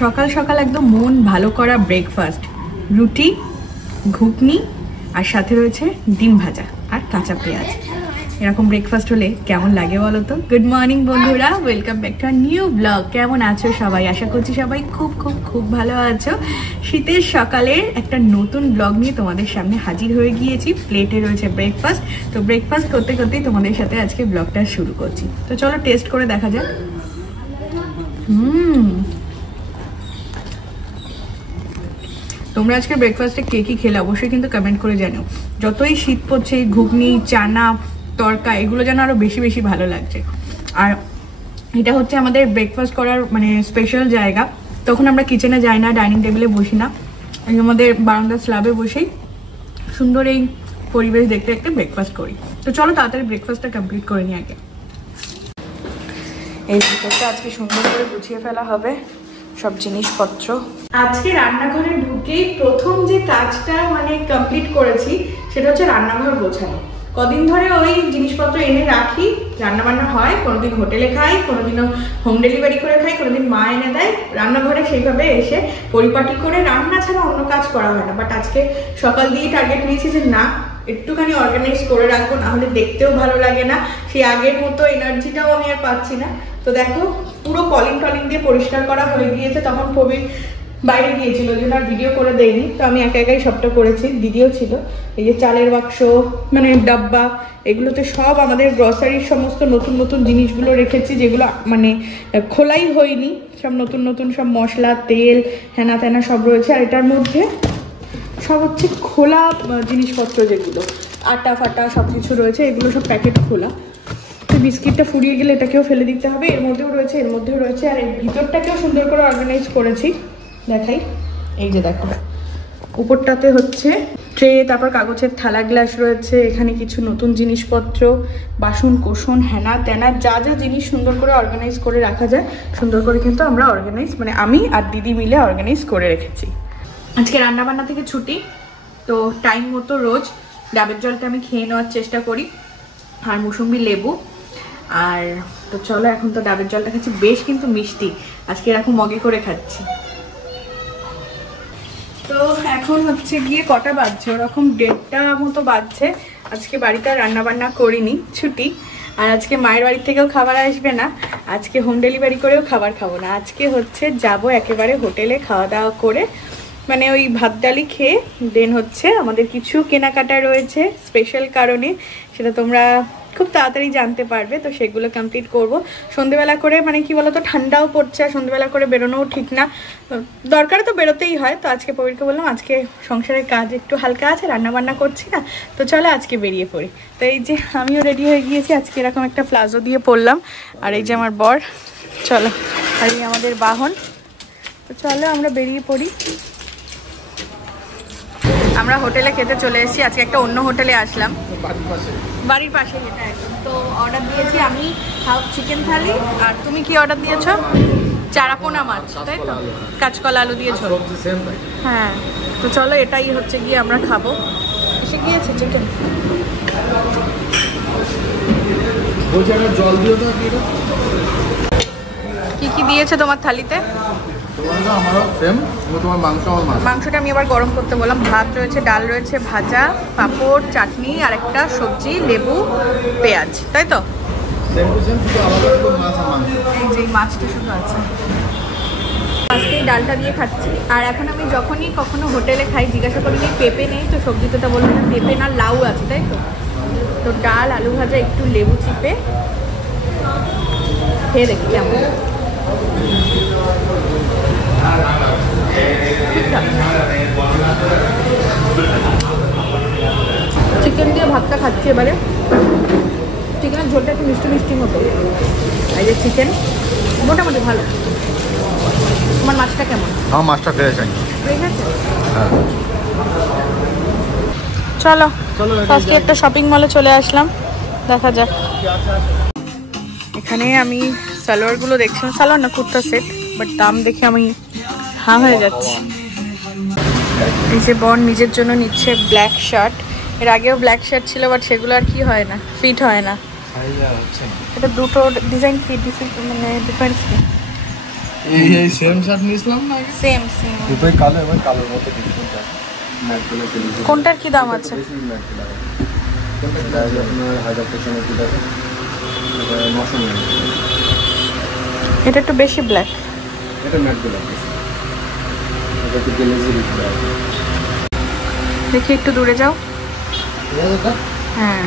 সকাল সকাল একদম মন ভালো করা ব্রেকফাস্ট, রুটি, ঘুগনি আর সাথে রয়েছে ডিম ভাজা আর কাঁচা পেঁয়াজ। এরকম ব্রেকফাস্ট হলে কেমন লাগে বলো তো? গুড মর্নিং বন্ধুরা, welcome back to our new blog. কেমন আছো সবাই? আশা করছি সবাই খুব খুব খুব ভালো আছো। শীতের সকালের একটা নতুন ব্লগ নিয়ে তোমাদের সামনে হাজির হয়ে গিয়েছি। প্লেটে রয়েছে ব্রেকফাস্ট, তো ব্রেকফাস্ট করতে করতেই তোমাদের সাথে আজকে ব্লগটা শুরু করছি। তো চলো টেস্ট করে দেখা যাক। তোমরা আজকে ব্রেকফাস্টে কে কী খেলে অবশ্যই কিন্তু কমেন্ট করে জানো। যতই শীত পড়ছে ঘুগনি, চানা, তরকা এগুলো যেন আরও বেশি বেশি ভালো লাগছে। আর এটা হচ্ছে আমাদের ব্রেকফাস্ট করার মানে স্পেশাল জায়গা। তখন আমরা কিচেনে যাই না, ডাইনিং টেবিলে বসি না, আমাদের বারান্দার স্ল্যাবে বসেই সুন্দর এই পরিবেশ দেখতে দেখতে ব্রেকফাস্ট করি। তো চলো তাড়াতাড়ি ব্রেকফাস্টটা কমপ্লিট করে নিই আগে। এই ভিতরটা আজকে সুন্দর করে গুছিয়ে ফেলা হবে সব জিনিসপত্র। আজকে রান্নাঘরে ঢুকেই প্রথম যে কাজটা মানে কমপ্লিট করেছি সেটা হচ্ছে রান্নাঘর গোছানো। কদিন ধরে ওই জিনিসপত্র এনে রাখি, রান্নাবান্না হয়, কোনোদিন হোটেলে খাই, কোনোদিনও হোম ডেলিভারি করে খাই, কোনোদিন মা এনে দেয়। রান্নাঘরে সেইভাবে এসে পরিপাটি করে রান্না ছাড়া অন্য কাজ করা হয় না। বাট আজকে সকাল দিয়েই টার্গেট নিয়েছি যে না, একটুখানি অর্গানাইজ করে রাখবো, নাহলে দেখতেও ভালো লাগে না, সেই আগের মতো এনার্জিটাও আমি আর পাচ্ছি না। তো দেখো পুরো কলিং দিয়ে পরিষ্কার করা হয়ে গিয়েছে। তখন প্রবীর বাইরে গিয়েছিল, ওই জন্য আর ভিডিও করে দেয়নি, তো আমি একা একাই সবটা করেছি। দিদিও ছিল। এই যে চালের বাক্স মানে ডাব্বা, এগুলোতে সব আমাদের গ্রসারির সমস্ত নতুন নতুন জিনিসগুলো রেখেছি, যেগুলো মানে খোলাই হয়নি। সব নতুন নতুন সব মশলা, তেল, হেনা তেনা সব রয়েছে। আর এটার মধ্যে সব হচ্ছে খোলা জিনিসপত্র, যেগুলো আটা ফাটা সব কিছু রয়েছে, এগুলো সব প্যাকেট খোলা। তো বিস্কিটটা ফুরিয়ে গেলে এটাকেও ফেলে দিতে হবে। এর মধ্যেও রয়েছে, এর মধ্যেও রয়েছে। আর এর ভিতরটাকেও সুন্দর করে অর্গানাইজ করেছি, দেখাই। এই যে দেখো, উপরটাতে হচ্ছে ট্রে, তারপর কাগজের থালা গ্লাস রয়েছে, এখানে কিছু নতুন জিনিসপত্র, বাসন কোসন, হেনা তেনা, যা যা জিনিস সুন্দর করে অর্গানাইজ করে রাখা যায় সুন্দর করে কিন্তু আমরা অর্গানাইজ মানে আমি আর দিদি মিলে অর্গানাইজ করে রেখেছি। আজকে রান্নাবান্না থেকে ছুটি, তো টাইম মতো রোজ ডাবের জলটা আমি খেয়ে নেওয়ার চেষ্টা করি, আর মুসম্বি লেবু। আর তো চলো এখন তো ডাবের জলটা খাচ্ছি, বেশ কিন্তু মিষ্টি। আজকে এরকম মগে করে খাচ্ছি। তো এখন হচ্ছে গিয়ে কটা বাজছে, ওরকম 1:30 মতো বাজছে। আজকে বাড়িতে রান্নাবান্না করিনি, ছুটি। আর আজকে মায়ের বাড়ি থেকেও খাবার আসবে না, আজকে হোম ডেলিভারি করেও খাবার খাবো না। আজকে হচ্ছে যাব একেবারে হোটেলে খাওয়া দাওয়া করে, মানে ওই ভাত ডালি খেয়ে দেন হচ্ছে আমাদের কিছু কেনাকাটা রয়েছে স্পেশাল কারণে, সেটা তোমরা খুব তাড়াতাড়ি জানতে পারবে। তো সেগুলো কমপ্লিট করব সন্ধ্যেবেলা করে। মানে কি বলতো, ঠান্ডাও পড়ছে, আর সন্ধ্যেবেলা করে বেরোনোও ঠিক না, দরকারে তো বেরোতেই হয়। তো আজকে প্রবীরকে বললাম আজকে সংসারের কাজ একটু হালকা আছে, রান্নাবান্না করছি না, তো চলো আজকে বেরিয়ে পড়ি। তো এই যে আমিও রেডি হয়ে গিয়েছি, আজকে এরকম একটা প্লাজো দিয়ে পরলাম। আর এই যে আমার বর, চলো। আর এই আমাদের বাহন। তো চলো আমরা বেরিয়ে পড়ি। আমরা হোটেলে খেতে চলে এসেছি। আজকে একটা অন্য হোটেলে আসলাম, বাড়ির পাশে যেটা একদম। তো অর্ডার দিয়েছি আমি হাফ চিকেন থালি, আর তুমি কি অর্ডার দিয়েছো? চারাপোনা মাছ, তাই তো? কাঁচকলা আলু দিয়েছো? হ্যাঁ। তো চলো এটাই হচ্ছে গিয়ে আমরা খাবো। এসে গিয়েছে চিকেন। কি কি দিয়েছে তোমার থালিতে? মাংসটা আমি আবার গরম করতে বললাম। ভাত রয়েছে, ডাল রয়েছে, ভাজা, পাঁপড়, চাটনি, আর একটা সবজি, লেবু, পেঁয়াজ, তাই তো? এই যে মাছটা শুধু আছে। আজকে এই ডালটা দিয়ে খাচ্ছি। আর এখন আমি যখনই কখনো হোটেলে খাই জিজ্ঞাসা করি যে পেঁপে নেই, তো সবজিতে তো বলবো না পেঁপে না লাউ আছে, তাই তো? তো ডাল, আলু ভাজা, একটু লেবু চিপে খেয়ে দেখি কেমন। চিকেন দিয়ে ভাতটা খাচ্ছি এবারে। চিকেনের ঝোলটা একটু মিষ্টি মিষ্টি মতো। এই যে চিকেন মোটামুটি ভালো। তোমার মাছটা কেমন? আমার মাছটা ফ্রেশ আছে। চলো আজকে একটা শপিং মলে চলে আসলাম, দেখা যাক। এখানে আমি সালোয়ারগুলো দেখছিলাম, সালোয়ার না কুর্তা সেট, বাট দাম দেখে আমি হাঁ হয়ে যাচ্ছি। এই যে বোন নিজের জন্য নিচ্ছে ব্ল্যাক শার্ট। এর আগেও ব্ল্যাক শার্ট ছিল, বাট সেগুলো আর কি হয় না, ফিট হয় না। এটা দুটো ডিজাইন কি মানে ডিফারেন্স কি? এই সেম শার্ট নিয়েছিলাম না আগে সেম দুটোই কালো এবং কালোর মধ্যে ডিফারেন্ট আছে ম্যাট গুলো কেটেছে কোনটার কি দাম আছে ম্যাট গুলো কোনটা কি দাম আপনার 1500 টাকা এটা 900 এটা একটু বেশি ব্ল্যাক এটা ম্যাট গুলো এটা একটু গ্লেজি দিতে হবে দেখি একটু দূরে যাও এটা হ্যাঁ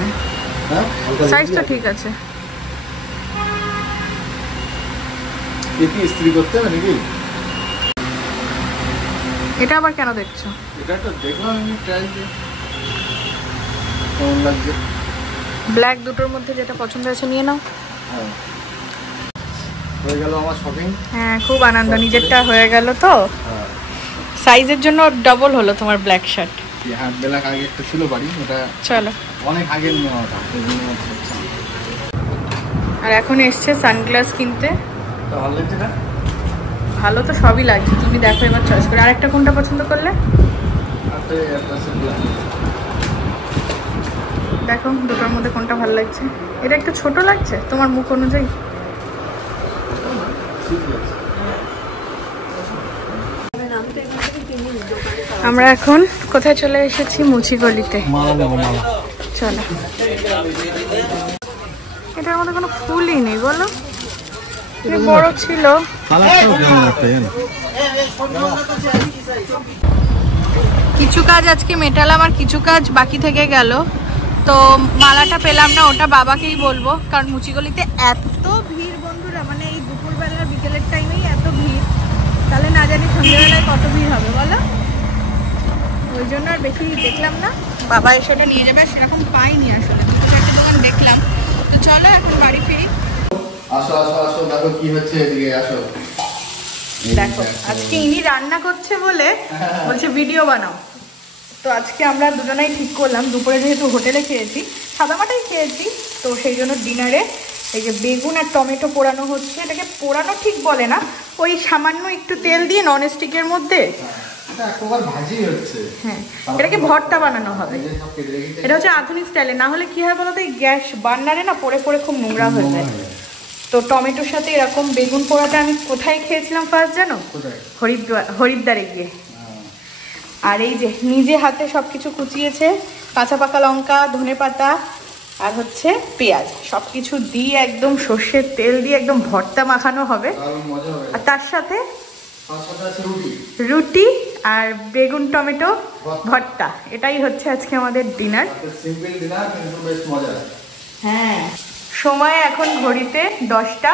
হ্যাঁ সাইজটা ঠিক আছে এটি ইস্ত্রি করতে হবে নাকি এটা আবার কেন দেখছো এটা তো দেখলাম আমি ট্রাই দিয়ে কেমন লাগছে ব্ল্যাক দুটোর মধ্যে যেটা পছন্দ আছে নিয়ে নাও হ্যাঁ হয়ে গেল আমার শপিং হ্যাঁ খুব আনন্দ নিজেরটা হয়ে গেল তো হ্যাঁ সাইজের জন্য ডাবল হলো তোমার ব্ল্যাক শার্ট হ্যাঁ ব্ল্যাক আগে একটা ছিল বাড়ি ওটা চলো অনেক আগে নেওয়াটা আর এখন এসছে সানগ্লাস কিনতে তো ভালো লাগছে না ভালো তো সবই লাগছে তুমি দেখো এবার চয়েস করে আরেকটা কোনটা পছন্দ করলে আপনি একটা সিম্পল দেখো দুটোর মধ্যে কোনটা ভালো লাগছে এটা একটু ছোট লাগছে তোমার মুখ অনুযায়ী ঠিক আছে আমরা এখন কোথায় চলে এসেছি মুচিগলিতে মালা নেবো মালা চলো এটার মধ্যে কোনো ফুলই নেই বলো কি বড় ছিল কিছু কাজ আজকে মেটালাম আর কিছু কাজ বাকি থেকে গেল তো মালাটা পেলাম না ওটা বাবাকেই বলবো কারণ মুচিগলিতে এত ভিড় বন্ধুরা মানে এই দুপুরবেলা বিকেলের টাইমেই এত ভিড় তাহলে না জানি সন্ধ্যেবেলায় কত ভিড় হবে বলো ওই জন্য আর বেশি দেখলাম না বাবা এসে ওটা নিয়ে যাবে সেরকম পাইনি আসলে একটা দোকান দেখলাম তো চলো এখন বাড়ি ফিরি আসো আসো আসো দেখো কি হচ্ছে এদিকে আসো দেখো আজকে ইনি রান্না করছে বলে বলছে ভিডিও বানাও তো আজকে আমরা দুজনেই ঠিক করলাম দুপুরে যেহেতু হোটেলে খেয়েছি সাদামাটাই খেয়েছি তো সেই জন্য ডিনারে এই যে বেগুন আর টমেটো পোড়ানো হচ্ছে এটাকে পোড়ানো ঠিক বলে না ওই সামান্য একটু তেল দিয়ে ননস্টিকের মধ্যে হ্যাঁ এটাকে ভর্তা বানানো হবে এটা হচ্ছে আধুনিক স্টাইলে না হলে কি হয় বলতো এই গ্যাস বার্নারে না পড়ে পড়ে খুব নোংরা হয়ে যায় তো টমেটোর সাথে এরকম বেগুন পোড়াটা আমি কোথায় খেয়েছিলাম ফার্স্ট জানো হরিদ্বারে গিয়ে আর এই যে নিজে হাতে সবকিছু কুচিয়েছে কাঁচা পাকা লঙ্কা ধনেপাতা আর হচ্ছে পেঁয়াজ সবকিছু দিয়ে একদম সর্ষের তেল দিয়ে একদম ভর্তা মাখানো হবে আর তার সাথে রুটি আর বেগুন টমেটো ভর্তা এটাই হচ্ছে আজকে আমাদের ডিনার হ্যাঁ সময় এখন ঘড়িতে 10টা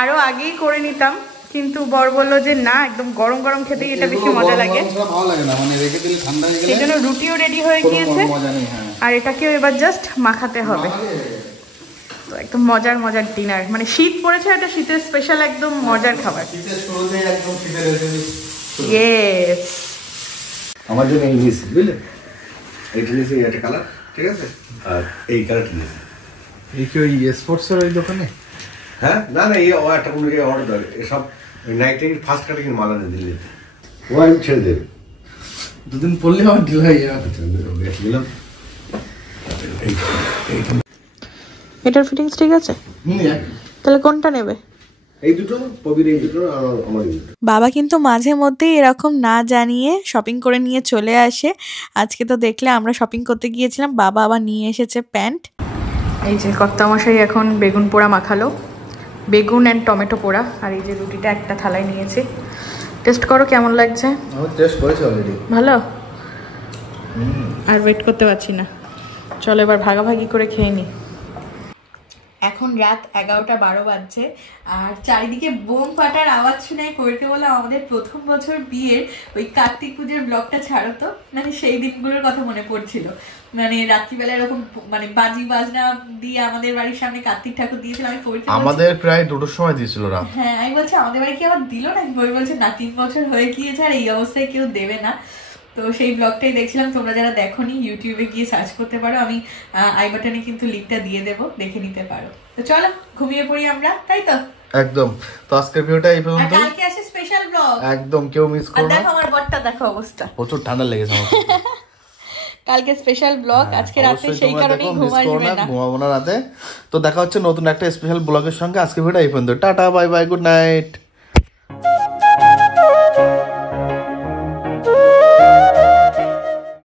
আরো আগেই করে নিতাম কিন্তু বর বললো যে না একদম গরম গরম খেতেই এটা বেশি মজা লাগে সেই জন্য রুটিও রেডি হয়ে গিয়েছে আর এটাকেও এবার জাস্ট মাখাতে হবে তো একদম মজার মজার ডিনার মানে শীত পড়েছে এটা শীতের স্পেশাল একদম মজার খাবার ইয়েস আমার জন্য এই নিয়েছি বুঝলে এইটা নিয়েছি একটা কালার ঠিক আছে আর এই কালারটা নিয়েছি এই কি ওই স্পোর্টসের ওই দোকানে হ্যাঁ না না এই একটা কোনো জায়গায় অর্ডার দেবে এসব ওই নাইটে ফার্স্ট কাটে কিন্তু মালা নেই দিল্লিতে ও আমি ছেড়ে দেবে দুদিন পড়লে আমার ঢিল হয়ে যাবে দিলাম এটার ফিটিংস ঠিক আছে তাহলে কোনটা নেবে এই দুটো পবির এই দুটো আর আমার এই দুটো বাবা কিন্তু মাঝে মধ্যে এরকম না জানিয়ে শপিং করে নিয়ে চলে আসে আজকে তো দেখলে আমরা শপিং করতে গিয়েছিলাম বাবা আবার নিয়ে এসেছে প্যান্ট এই যে কর্তামশাই এখন বেগুন পোড়া মাখালো বেগুন অ্যান্ড টমেটো পোড়া আর এই যে রুটিটা একটা থালায় নিয়েছে টেস্ট করো কেমন লাগছে আমি টেস্ট করেছি অলরেডি ভালো আর ওয়েট করতে পারছি না চলো এবার ভাগাভাগি করে খেয়ে নি এখন রাত 11:12 বাজছে আর চারিদিকে বোম ফাটার আওয়াজ শুনে করতে বললাম আমাদের প্রথম বছর বিয়ের ওই কার্তিক পুজোর ব্লগটা ছাড়ো তো মানে সেই দিনগুলোর কথা মনে পড়ছিল মানে রাত্রিবেলা এরকম মানে বাজি বাজনা দিয়ে আমাদের বাড়ির সামনে কার্তিক ঠাকুর দিয়েছিল আমি পড়তে আমাদের প্রায় 2টার সময় দিয়েছিল রাত হ্যাঁ আমি বলছি আমাদের বাড়ি কি আবার দিল না বই বলছে না 3 বছর হয়ে গিয়েছে আর এই অবস্থায় কেউ দেবে না তো সেই ব্লগটাই দেখছিলাম তোমরা যারা দেখোনি ইউটিউবে গিয়ে সার্চ করতে পারো আমি আই বাটনে কিন্তু লিংকটা দিয়ে দেবো দেখে নিতে পারো তো চলো ঘুমিয়ে পড়ি আমরা তাই তো একদম তো আজকের ভিডিওটা এই পর্যন্ত কালকে আসে স্পেশাল ব্লগ একদম কেউ মিস করো না দেখো আমার বটটা দেখো অবস্থা প্রচুর ঠান্ডা লেগেছে আমার কালকে স্পেশাল ব্লগ আজকে রাতে সেই কারণেই ঘুম আসবে না ঘুমাবো না রাতে তো দেখা হচ্ছে নতুন একটা স্পেশাল ব্লগের সঙ্গে আজকে ভিডিও এই পর্যন্ত tata bye bye good night